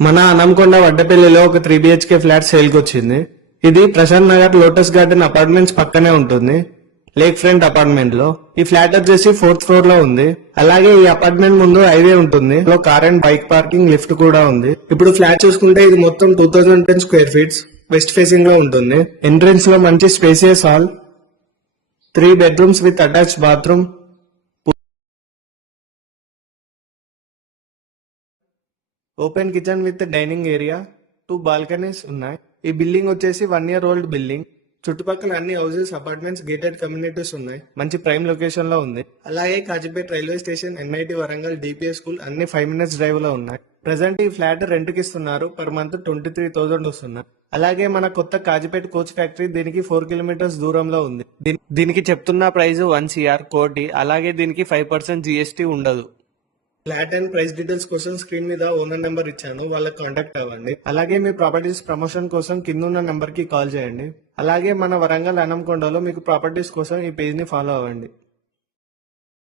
మన అనంకొండ వడ్డపల్లిలో ఒక 3 BHK flat sale కి వచ్చింది. ఇది Prashant Nagar lotus garden apartments పక్కనే ఉంటుంది. లేక్ ఫ్రంట్ అపార్ట్మెంట్ లో ఈ ఫ్లాట్ వచ్చేసి 4th ఫ్లోర్ లో ఉంది. అలాగే ఈ అపార్ట్మెంట్ ముందు హైవే ఉంటుంది. లో car and bike parking lift కూడా ఉంది. ఇప్పుడు ఫ్లాట్ చూసుకుంటే ఇది మొత్తం 2010 స్క్వేర్ ఫీట్స్ వెస్ట్ ఫేసింగ్ లో ఉంటుంది. ఎంట్రన్స్ లో మంచి spacious hall, 3 bedrooms with attached bathroom, open kitchen with dining area, 2 balconies ఉన్నాయి. ఈ బిల్డింగ్ వచ్చేసి 1 year ఓల్డ్ బిల్డింగ్. చుట్టుపక్కల అన్ని హౌసెస్, అపార్ట్మెంట్స్, గేటెడ్ కమ్యూనిటీస్ ఉన్నాయి. మంచి ప్రైమ్ లొకేషన్ లో ఉంది. అలాగే Kazipet railway station, NIT Warangal, DPS school అన్ని 5 minutes డ్రైవ్ లో ఉన్నాయి. ప్రెసెంట్ ఈ ఫ్లాట్ రెంట్ కి ఇస్తున్నారు. పర్ మంత్ 23,000 వస్తున్నారు. అలాగే మన కొత్త కాజీపేట్ కోచ్ ఫ్యాక్టరీ దీనికి 4 kilometers దూరంలో ఉంది. దీనికి చెప్తున్న ప్రైస్ 1 CR కోటి. అలాగే దీనికి 5% GST ఉండదు. ఫ్లాట్ అండ్ ప్రైస్ డీటెయిల్స్ కోసం స్క్రీన్ మీద ఓనర్ నెంబర్ ఇచ్చాను, వాళ్ళకి కాంటాక్ట్ అవ్వండి. అలాగే మీ ప్రాపర్టీస్ ప్రమోషన్ కోసం కింద ఉన్న నెంబర్ కి కాల్ చేయండి. అలాగే మన వరంగల్ అనంకొండలో మీకు ప్రాపర్టీస్ కోసం ఈ పేజ్ ని ఫాలో అవ్వండి.